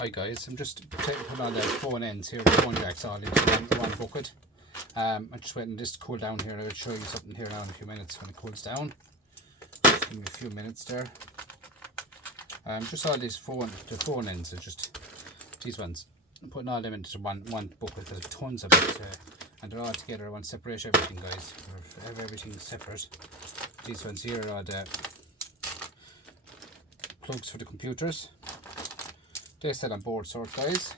Hi guys, I'm just putting on the phone ends here, the phone jacks all into one bucket. I'm just waiting this to cool down here. I'll show you something here now in a few minutes when it cools down. Just give me a few minutes there. Just all these the phone ends are just these ones. I'm putting all them into one bucket because there's tons of it, and they're all together. I want to separate everything, guys. Have everything separate. These ones here are the plugs for the computers. They set on board sort, guys.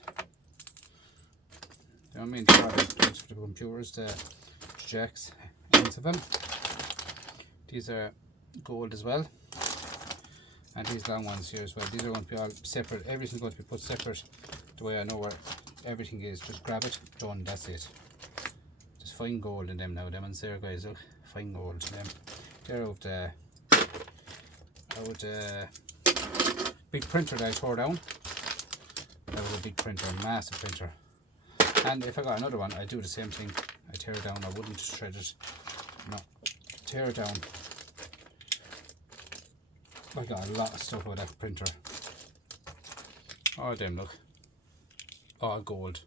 You know what I mean? They're plugs for the computers, the jacks, ends of them. These are gold as well. And these long ones here as well. These are going to be all separate. Everything's going to be put separate. The way I know where everything is, just grab it, done, that's it. There's fine gold in them now. Them ones there, guys, look, fine gold in them. They're out the big printer that I tore down. That was a big printer, a massive printer. And if I got another one, I'd do the same thing. I tear it down, I wouldn't shred it. No, tear it down. I got a lot of stuff with that printer. All them, look. All gold.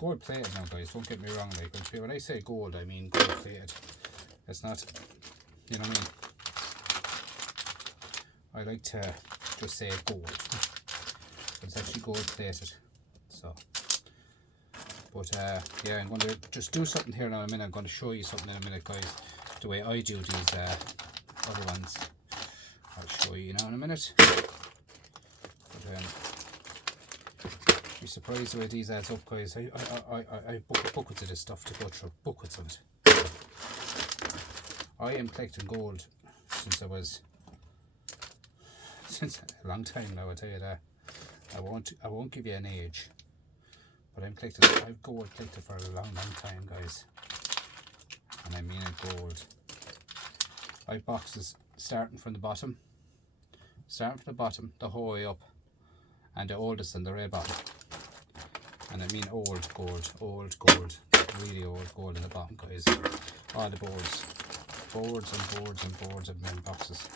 Gold plated now, guys, don't get me wrong. Like, when I say gold, I mean gold plated. It's not, you know what I mean? I like to just say gold. But it's actually gold plated. So, but yeah, I'm going to just do something here now in a minute. I'm going to show you something in a minute, guys, the way I do these other ones. I'll show you now in a minute. But you're surprised the way these adds up, guys. I buckets of this stuff to go through, buckets of it. I am collecting gold since a long time now. I tell you that. I won't give you an age, but I've gold collected for a long time, guys, and I mean it, gold. I have boxes starting from the bottom, the whole way up, and the oldest on the red bottom. And I mean old gold, really old gold in the bottom, guys. All the boards of them boxes.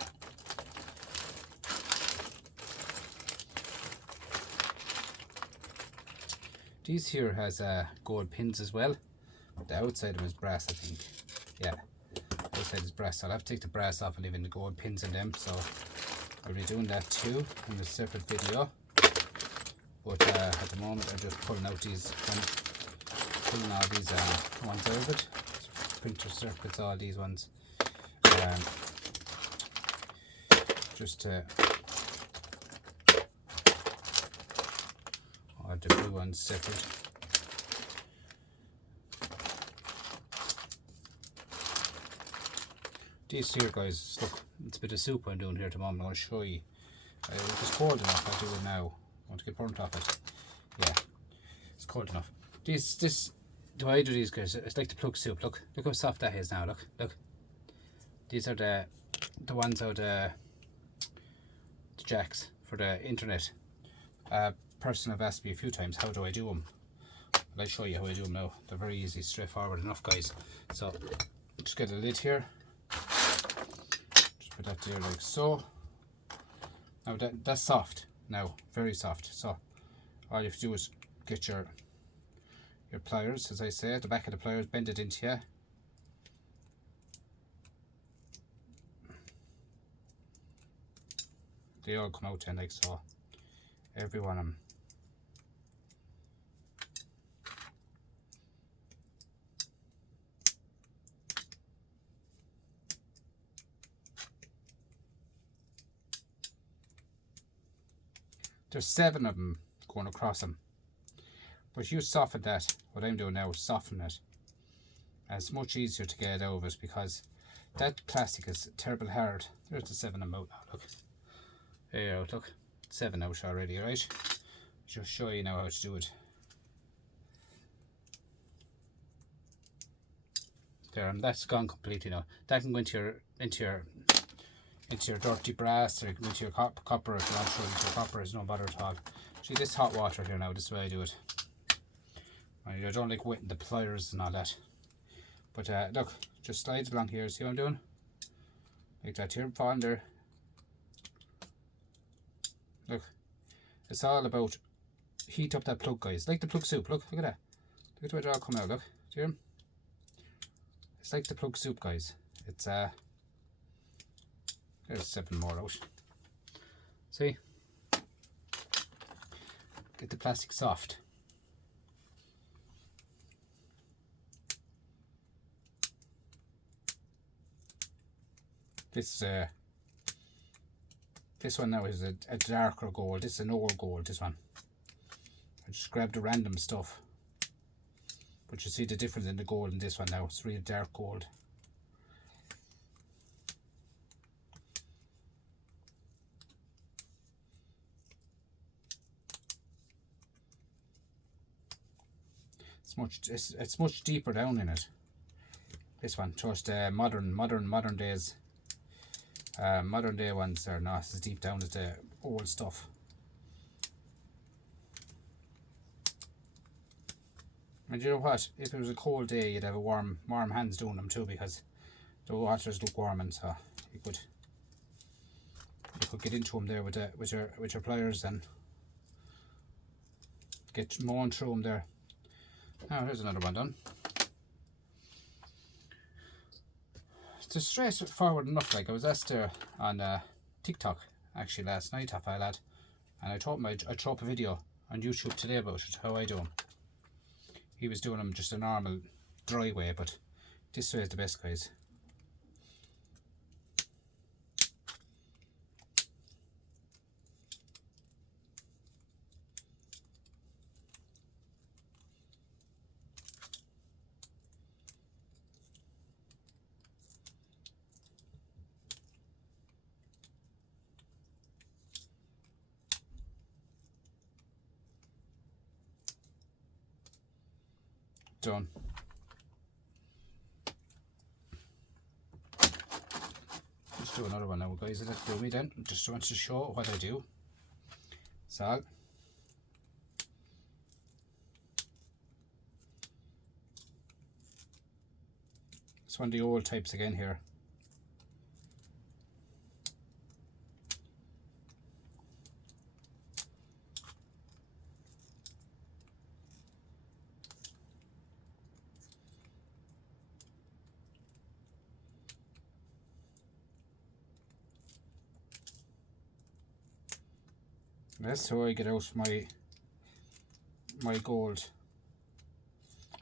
These here has gold pins as well, but the outside of them is brass, I think. Yeah, outside is brass. So I'll have to take the brass off and leave in the gold pins in them. So I'll be doing that too in a separate video. But at the moment I'm just pulling out these, pulling all these ones out of it. Printer circuits, all these ones. Just the blue ones separate. These here, guys, look, it's a bit of soup I'm doing here at the moment. I'm going to show you. If it's cold enough, I'll do it now. I want to get burnt off it. Yeah, it's cold enough. The way I do these, guys, it's like the plug soup. Look how soft that is now. Look. These are the ones out the jacks for the internet. Person have asked me a few times, how do I do them? I'll show you how I do them now. They're very easy, straightforward enough, guys. So just get a lid here, just put that there like so. Now that's soft now, very soft. So all you have to do is get your pliers, as I say, the back of the pliers, bend it into you. They all come out then like so, every one of them. There's 7 of them going across them. But you soften that, what I'm doing now is soften it. And it's much easier to get out of it because that plastic is terrible hard. There's the 7 of them out now, look. There you go, look. 7 out already, right? Just show you now how to do it. There, and that's gone completely now. That can go into your dirty brass, or into your copper if you're not sure. Into your copper is no bother at all. See this hot water here now, this is the way I do it. I don't like wetting the pliers and all that. But look, just slide along here, see what I'm doing? Like that here, fall in there. Look, It's all about heat up that plug, guys. Like the plug soup. Look at that. Look at the way they're all coming out. Look, do you hear them? It's like the plug soup, guys. It's there's 7 more out. See? Get the plastic soft. This one now is a darker gold. This is an old gold, this one. I just grabbed the random stuff. But you see the difference in the gold in this one now. It's really dark gold. It's much deeper down in it. This one, just modern days. Modern day ones are not as deep down as the old stuff. And you know what? If it was a cold day, you'd have a warm hands doing them too, because the water's lukewarm, and so you could get into them there with your pliers and get mowing through them there. Now here's another one done. It's straightforward enough. Like, I was asked there on TikTok actually last night off a lad, and I told him I'd throw up a video on YouTube today about it, how I do them. He was doing them just a normal dry way, but this way is the best, guys. Done. Let's do another one now, guys. Let's do me then. Just want to show what I do. So it's one of the old types again here. That's how I get out my gold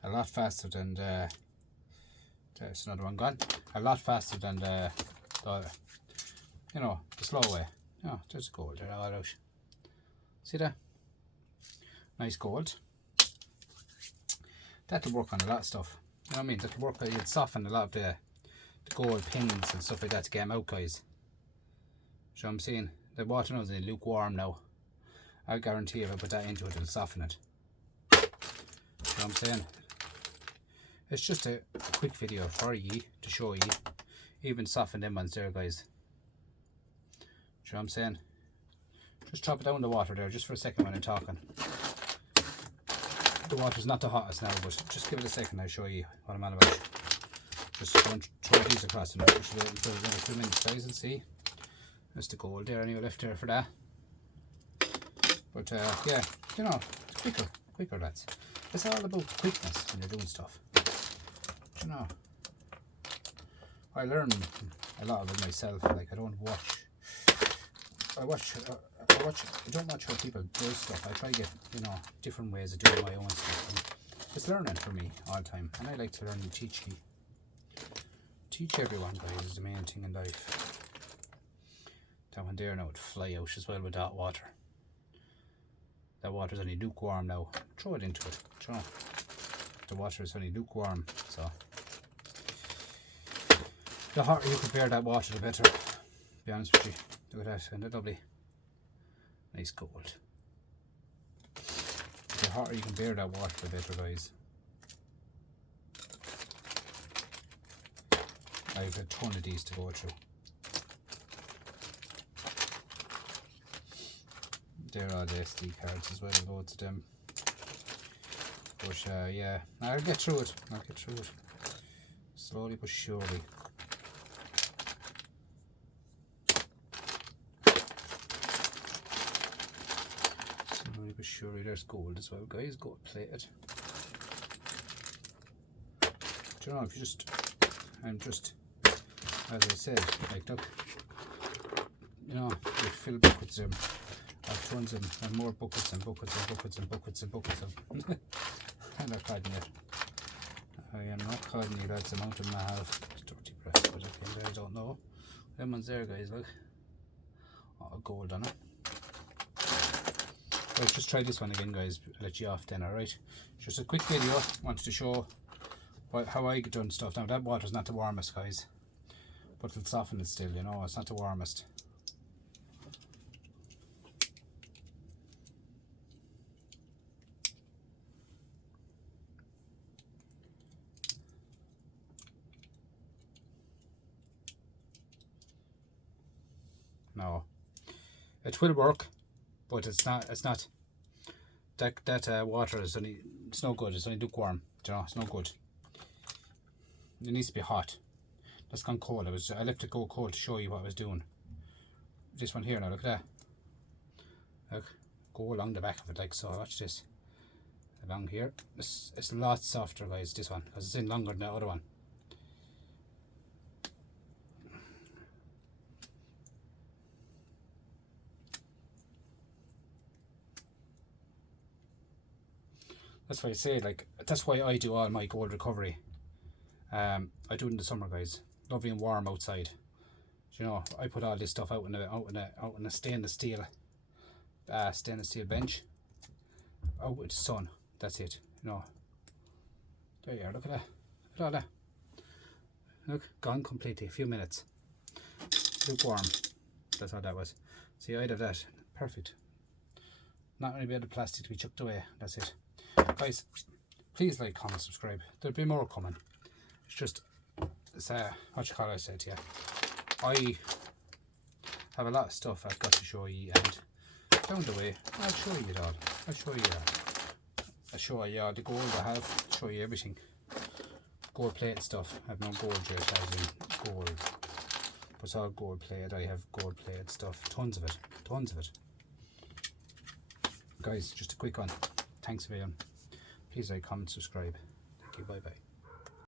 a lot faster than there's another one gone. A lot faster than the slow way. Oh, there's gold there all out. See that? Nice gold. That'll work on a lot of stuff. You know what I mean? That'll work. It'll soften a lot of the gold pins and stuff like that to get them out, guys. So I'm saying the water now is lukewarm now. I guarantee if I put that into it, it'll soften it. You know what I'm saying? It's just a quick video for ye to show ye. Even soften them ones there, guys. You know what I'm saying? Just drop it down the water there just for a second when I'm talking. The water's not the hottest now, but just give it a second, I'll show you what I'm on about. Just don't throw these across the water. Just wait until another 2 minutes, guys, and see. There's the gold there, anyway left there for that. But yeah, you know, it's quicker lads. It's all about quickness when you're doing stuff. You know, I learn a lot of it myself. Like, I don't watch. I don't watch how people do stuff. I try to get, you know, different ways of doing my own stuff. And it's learning for me all the time, and I like to learn and teach you. Teach everyone, guys, is the main thing in life. That one there now would fly out as well with that water. That water's only lukewarm now. Throw it into it. You know, the water is only lukewarm, so the hotter you prepare that water, the better. To be honest with you. Look at that, isn't it lovely? Nice gold. The hotter you can bear that water, the better, guys. I have a ton of these to go through. There are the SD cards as well, loads of them. But yeah, I'll get through it. Slowly but surely. but surely there's gold as well, guys. Gold plated. Do you know, if you just, I'm just, as I said, like, look, you know, you fill buckets of them. I've tons of them, and more buckets and buckets and buckets and buckets and buckets of them. I'm not cutting it. I am not cutting it. That's the amount of them I have. It's dirty breath, but okay, I don't know. Them ones there, guys, look. Oh, gold on it. Let's just try this one again, guys. I'll let you off then, alright? Just a quick video. Wanted to show how I get done stuff. Now, that water's not the warmest, guys, but it'll soften it still, you know. It's not the warmest. No, it will work, but it's not that water is only, it's no good. It's only lukewarm, you know. It's no good. It needs to be hot. That's gone cold. I left it go cold to show you what I was doing. This one here now, look at that. Look, go along the back of it like so. Watch this. Along here, it's a lot softer, guys, this one, because it's in longer than the other one. That's why I say, like, that's why I do all my gold recovery. I do it in the summer, guys. Lovely and warm outside. You know, I put all this stuff out in a stainless steel bench, out with the sun. That's it. You know. There you are. Look at that. Look at all that. Look, gone completely. A few minutes. Lukewarm. That's how that was. See, I'd have that. Perfect. Not any bit of plastic to be chucked away. That's it. Guys, please like, comment, subscribe. There'll be more coming. It's just, it's what you call it, I said, yeah. I have a lot of stuff I've got to show you, and down the way, I'll show you it all. I'll show you that. I'll show you all the gold I have, show you everything. Gold plate stuff. I have no gold yet, as in gold. But it's all gold plated. I have gold plated stuff. Tons of it. Tons of it. Guys, just a quick one. Thanks a million. Please like, comment, subscribe. Thank you. Bye bye.